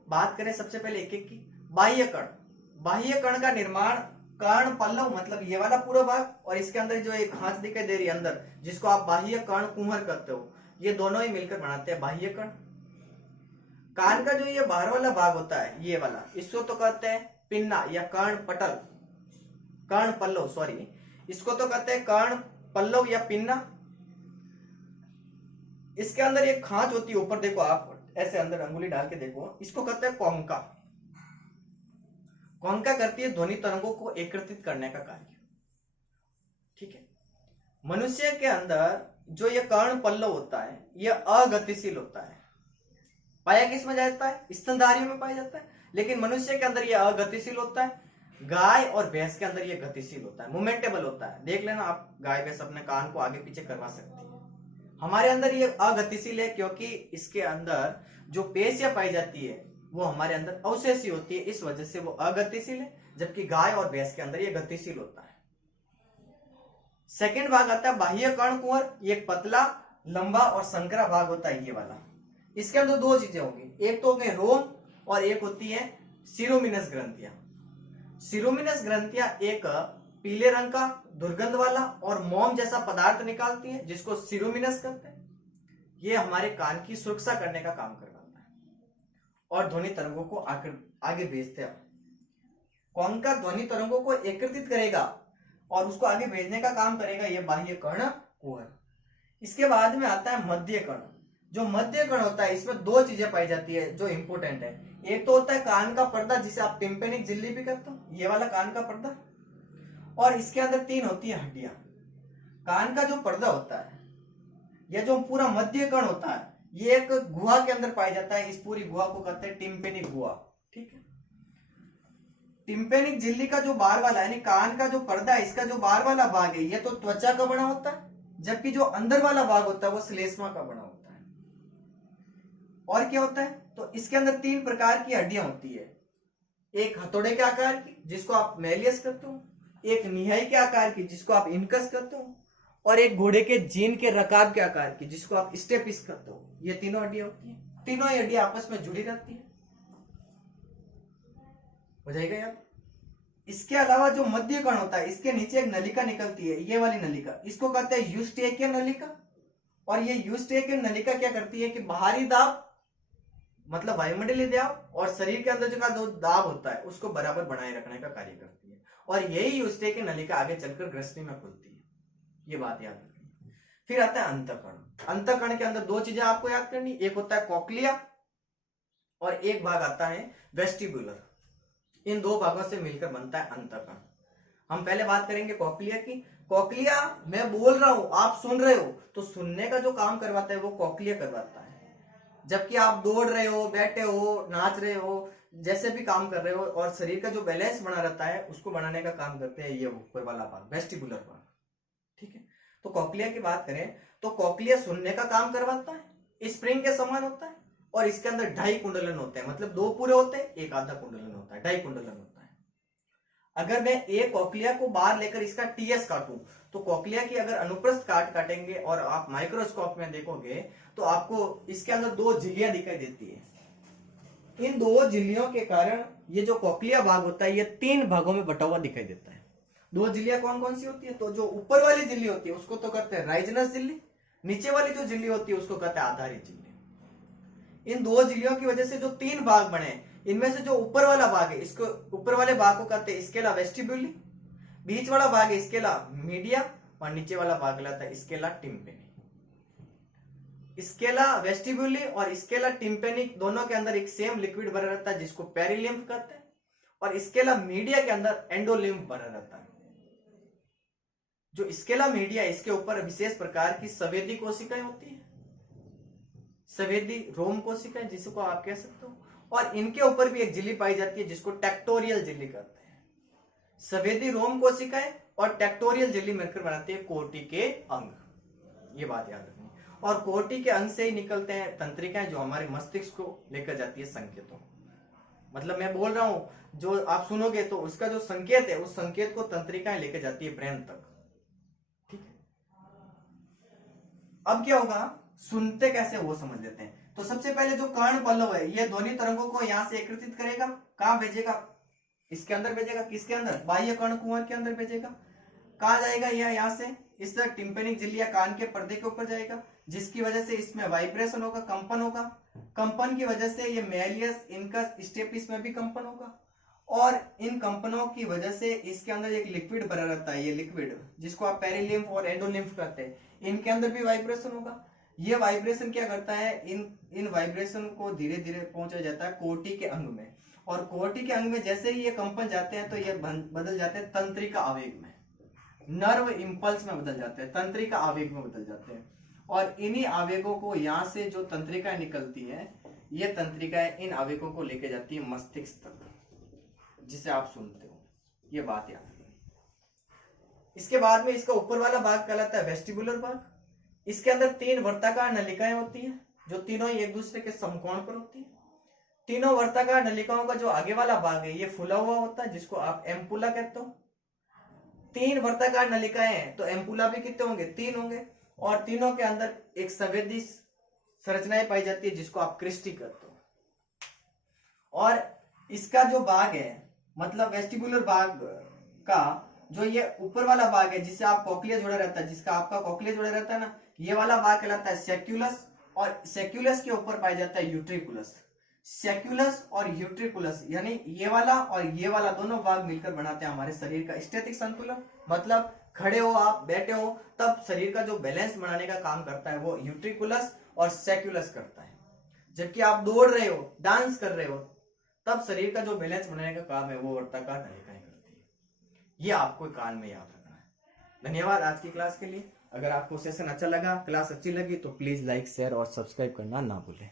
बात करें सबसे पहले एक एक की। बाह्य कण, बाह्य कण का निर्माण कर्ण पल्लव, मतलब ये वाला पूरा भाग, और इसके अंदर जो एक खांच दिखाई दे रही है अंदर, जिसको आप बाह्य कर्ण कुहर कहते हो, ये दोनों ही मिलकर बनाते हैं बाह्य कण। कान का जो ये बाहर वाला भाग होता है, ये वाला, इसको तो कहते हैं पिन्ना या कर्ण पटल, कर्ण पल्लव, सॉरी, इसको तो कहते हैं कर्ण पल्लव या पिन्ना। इसके अंदर एक खांच होती है, ऊपर देखो आप, ऐसे अंदर अंगुली डाल के देखो, इसको कहते हैं कोंका। कोंका करती है ध्वनि तरंगों को एकत्रित करने का कार्य। ठीक है, मनुष्य के अंदर जो ये कर्ण पल्लव होता है, ये अगतिशील होता है। पाया किसमें जाता है? स्तनधारियों में पाया जाता है, लेकिन मनुष्य के अंदर ये अगतिशील होता है। गाय और भैंस के अंदर ये गतिशील होता है, मोमेंटेबल होता है। देख लेना आप, गाय भैंस अपने कान को आगे पीछे करवा सकती है। हमारे अंदर ये अगतिशील है, क्योंकि इसके अंदर जो पेशियां पाई जाती है वो हमारे अंदर अवशेषी होती है, इस वजह से वो अगतिशील है, जबकि गाय और भैंस के अंदर ये गतिशील होता है। सेकंड भाग आता है बाह्य कर्ण कुहर, ये पतला, लंबा और संकरा भाग होता है, ये वाला। इसके अंदर दो चीजें होंगी, एक तो होंगे रोम और एक होती है सिरोमिनस ग्रंथियां। सिरोमिनस ग्रंथियां एक पीले रंग का दुर्गंध वाला और मोम जैसा पदार्थ निकालती है, जिसको सिरोमिनस कहते हैं। ये हमारे कान की सुरक्षा करने का काम करवाता है और ध्वनि तरंगों को आगे भेजते हैं। कोंका ध्वनि तरंगों को एकत्रित करेगा और उसको आगे भेजने का काम करेगा ये बाह्य कर्ण कुहर। इसके बाद में आता है मध्य कर्ण। जो मध्य कर्ण होता है, इसमें दो चीजें पाई जाती है जो इंपोर्टेंट है। एक तो होता है कान का पर्दा, जिसे आप टिम्पेनिक झिल्ली भी कहते हो, ये वाला कान का पर्दा, और इसके अंदर तीन होती है हड्डियां। कान का जो पर्दा होता है, यह जो पूरा मध्य कर्ण होता है, ये एक गुहा के अंदर पाया जाता है। इस पूरी गुहा को कहते हैं टिम्पेनिक गुहा। ठीक है, टिम्पेनिक झिल्ली का जो बाहर वाला यानी कान का जो पर्दा है, इसका जो बाहर वाला भाग है, ये तो त्वचा का बना होता है, जबकि जो अंदर वाला भाग होता है वो श्लेष्मा का बना होता है। और क्या होता है, तो इसके अंदर तीन प्रकार की हड्डियां होती है। एक हथौड़े के आकार की, जिसको आप मेलियस कहते हो, एक निहाई के आकार की, जिसको आप इनकस कहते हो, और एक घोड़े के जीन के रकाब के आकार की, जिसको आप स्टेपिस कहते हो। ये तीनों हड्डियां होती है, तीनों ही हड्डियां आपस में जुड़ी रहती है। हो जाएगा यार। इसके अलावा जो मध्य कण होता है, इसके नीचे एक नलिका निकलती है, ये वाली नलिका, इसको कहते हैं यूस्टेकियन नलिका। और ये यूस्टेकियन नलिका क्या करती है कि बाहरी दाब, मतलब वायुमंडलीय दाब, और शरीर के अंदर जो दाब होता है उसको बराबर बनाए रखने का कार्य करती है। और यही यूस्टेकियन नलिका आगे चलकर ग्रसनी में खुलती है। ये बात याद रखिए। फिर आता है अंतःकरण। अंतःकरण के अंदर दो चीजें आपको याद करनी, एक होता है कॉक्लिया और एक भाग आता है वेस्टिबुलर। इन दो भागों से मिलकर बनता है अंतःकरण। हम पहले बात करेंगे कॉक्लिया की। कॉक्लिया, मैं बोल रहा हूं आप सुन रहे हो, तो सुनने का जो काम करवाता है वो कॉक्लिया करवाता है। जबकि आप दौड़ रहे हो, बैठे हो, नाच रहे हो, जैसे भी काम कर रहे हो और शरीर का जो बैलेंस बना रहता है उसको बनाने का काम करते हैं ये ऊपर वाला भाग, वेस्टिबुलर भाग। ठीक है, तो कॉक्लिया की बात करें तो कॉक्लिया सुनने का काम करवाता है, स्प्रिंग के समान होता है और इसके अंदर ढाई कुंडलन होते हैं, मतलब दो पूरे होते हैं, एक आधा कुंडलन होता है, ढाई कुंडलन होता है। अगर मैं एक कॉक्लिया को बाहर लेकर इसका टीएस काटूं तो कॉक्लिया की अगर अनुप्रस्थ काटेंगे और आप माइक्रोस्कोप में देखोगे तो आपको इसके अंदर दो झिल्लियां दिखाई देती है। इन दो झिल्लियों के कारण ये जो कॉक्लिया भाग होता है ये तीन भागों में बटा हुआ दिखाई देता है। दो झिल्लियां कौन कौन सी होती है, तो जो ऊपर वाली झिल्ली होती है उसको तो कहते हैं राइजनस झिल्ली, नीचे वाली जो झिल्ली होती है उसको कहते हैं आधारित झिल्ली। इन दो झिल्लियों की वजह से जो तीन भाग बने, इनमें से जो ऊपर वाला भाग है इसको, ऊपर वाले भाग को कहते हैं स्केला वेस्टिब्यूली, बीच वाला भाग है स्केला मीडिया और नीचे वाला भाग कहलाता है स्केला टिम्पेनी। स्केला वेस्टिब्यूली और स्केला टिम्पेनिक दोनों के अंदर एक सेम लिक्विड भरा रहता है जिसको पेरिलिम्फ कहते हैं, और स्केला मीडिया के अंदर एंडोलिम्फ भरा रहता है। जो स्केला मीडिया, इसके ऊपर विशेष प्रकार की संवेदी कोशिकाएं होती है, संवेदी रोम कोशिकाएं जिसको आप कह सकते हो, और इनके ऊपर भी एक झिल्ली पाई जाती है जिसको टेक्टोरियल झिल्ली कहते हैं। संवेदी रोम कोशिकाएं और टेक्टोरियल झिल्ली मिलकर बनाती है कोटि के अंग, ये बात याद रखनी। और कोटि के अंग से ही निकलते हैं तंत्रिकाएं जो हमारे मस्तिष्क को लेकर जाती है संकेतों। मतलब मैं बोल रहा हूं, जो आप सुनोगे तो उसका जो संकेत है उस संकेत को तंत्रिकाएं लेकर जाती है ब्रेन तक। ठीक है, अब क्या होगा, सुनते कैसे वो समझ लेते हैं। तो सबसे पहले जो कर्ण पल्लव है ये ध्वनि तरंगों को यहां से एकत्रित करेगा, कहां भेजेगा, इसके अंदर भेजेगा, किसके अंदर, बाह्य कर्ण कुंवर के अंदर भेजेगा। कहां जाएगा, यह यहां से इस तरह टिम्पेनिक झिल्ली या कान के पर्दे के ऊपर जाएगा, जिसकी वजह से इसमें वाइब्रेशन होगा, कंपन होगा। कंपन की वजह से ये मेलियस इनकस स्टेपिस में भी कंपन होगा, और इन कंपनों की वजह से इसके अंदर एक लिक्विड भरा रहता है, ये लिक्विड जिसको आप पेरिलिम्फ और एंडोलिम्फ कहते हैं, इनके अंदर भी वाइब्रेशन होगा। ये वाइब्रेशन क्या करता है, इन वाइब्रेशन को धीरे धीरे पहुंचा जाता है कोटि के अंग में, और कोटि के अंग में जैसे ही ये कंपन जाते हैं तो ये बदल जाते हैं तंत्रिका आवेग में, नर्व इंपल्स में बदल जाते हैं, तंत्रिका आवेग में बदल जाते हैं। और इन्हीं आवेगों को यहाँ से जो तंत्रिकाएं निकलती हैं, ये तंत्रिकाएं इन आवेगों को लेके जाती है मस्तिष्क तक, जिसे आप सुनते हो। ये बात याद रखनी। इसके बाद में इसका ऊपर वाला भाग कहलाता है वेस्टिबुलर भाग। इसके अंदर तीन वर्ताकार नलिकाएं होती हैं जो तीनों ही एक दूसरे के समकोण पर होती है। तीनों वर्ताकार नलिकाओं का जो आगे वाला भाग है ये फूला हुआ होता है जिसको आप एम्पुला कहते हो। तीन वर्ताकार नलिकाएं हैं तो एम्पुला भी कितने होंगे, तीन होंगे, और तीनों के अंदर एक संवेदी संरचनाएं पाई जाती है जिसको आप क्रिस्टी कहते हो। और इसका जो भाग है, मतलब वेस्टिबुलर भाग का जो ये ऊपर वाला भाग है जिससे आप कॉक्लिया जुड़ा रहता है, जिसका आपका कॉक्लिया जुड़ा रहता है ना, ये वाला भाग कहलाता है सेक्युलस, और सेक्युलस के ऊपर पाया जाता है यूट्रिकुलस। सेक्युलस और यूट्रिकुलस यानी ये वाला और ये वाला दोनों भाग मिलकर बनाते हैं हमारे शरीर का स्टैटिक संतुलन। मतलब खड़े हो आप, बैठे हो, तब शरीर का जो बैलेंस बनाने का काम करता है वो यूट्रिकुलस और सेक्युलस करता है। जबकि आप दौड़ रहे हो, डांस कर रहे हो, तब शरीर का जो बैलेंस बनाने का काम है वो वर्ताकार नलिकाएं करती है। ये आपको कान में याद रखना है। धन्यवाद आज की क्लास के लिए। अगर आपको सेशन अच्छा लगा, क्लास अच्छी लगी तो प्लीज लाइक, शेयर और सब्सक्राइब करना ना भूलें।